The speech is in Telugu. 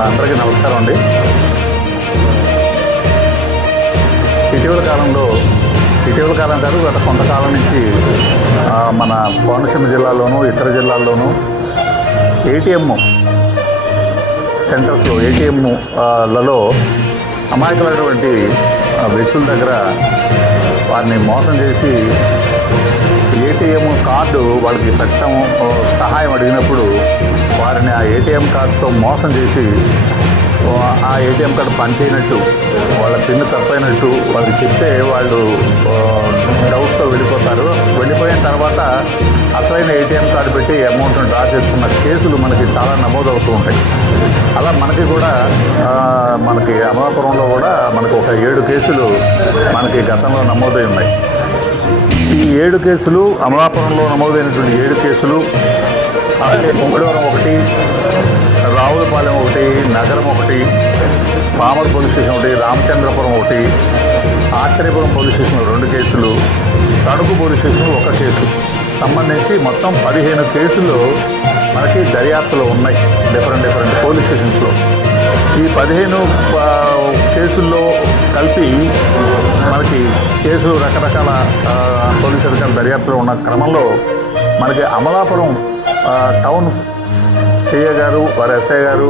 అందరికీ నమస్కారం అండి. ఇటీవల కాలంలో ఇటీవల కాలం కాదు గత కొంతకాలం నుంచి మన కోనసీమ జిల్లాలోనూ ఇతర జిల్లాల్లోనూ ఏటీఎం సెంటర్స్లో ఏటీఎంలలో అమాయకులైనటువంటి వ్యక్తుల దగ్గర వారిని మోసం చేసి ఏటీఎం కార్డు వాళ్ళకి పెట్టడం సహాయం అడిగినప్పుడు వారిని ఆ ఏటీఎం కార్డుతో మోసం చేసి ఆ ఏటీఎం కార్డు పనిచేయనట్టు వాళ్ళ పిన్ తప్పైనట్టు వాళ్ళకి చెప్తే వాళ్ళు డౌట్తో వెళ్ళిపోతారు. వెళ్ళిపోయిన తర్వాత అసలైన ఏటీఎం కార్డు పెట్టి అమౌంట్ను డ్రా చేసుకున్న కేసులు మనకి చాలా నమోదవుతూ ఉంటాయి. అలా మనకి కూడా మనకి అమలాపురంలో కూడా మనకు ఒక ఏడు కేసులు మనకి గతంలో నమోదై ఉన్నాయి. ఈ ఏడు కేసులు అమలాపురంలో నమోదైనటువంటి ఏడు కేసులు అలాగే పొంగడవరం ఒకటి రావులపాలెం ఒకటి నగరం ఒకటి పామర్ పోలీస్ స్టేషన్ ఒకటి రామచంద్రపురం ఒకటి ఆత్రేయపురం పోలీస్ స్టేషన్ రెండు కేసులు తణుకు పోలీస్ స్టేషన్ ఒక కేసు. సంబంధించి మొత్తం పదిహేను కేసులు మనకి దర్యాప్తులో ఉన్నాయి డిఫరెంట్ డిఫరెంట్ పోలీస్ స్టేషన్స్లో. ఈ పదిహేను కేసుల్లో కలిపి మనకి కేసు రకరకాల ఆ, పోలీసు దర్యాప్తులో ఉన్న క్రమంలో మనకి అమలాపురం టౌన్ సిఏ గారు వారి ఎస్ఐ గారు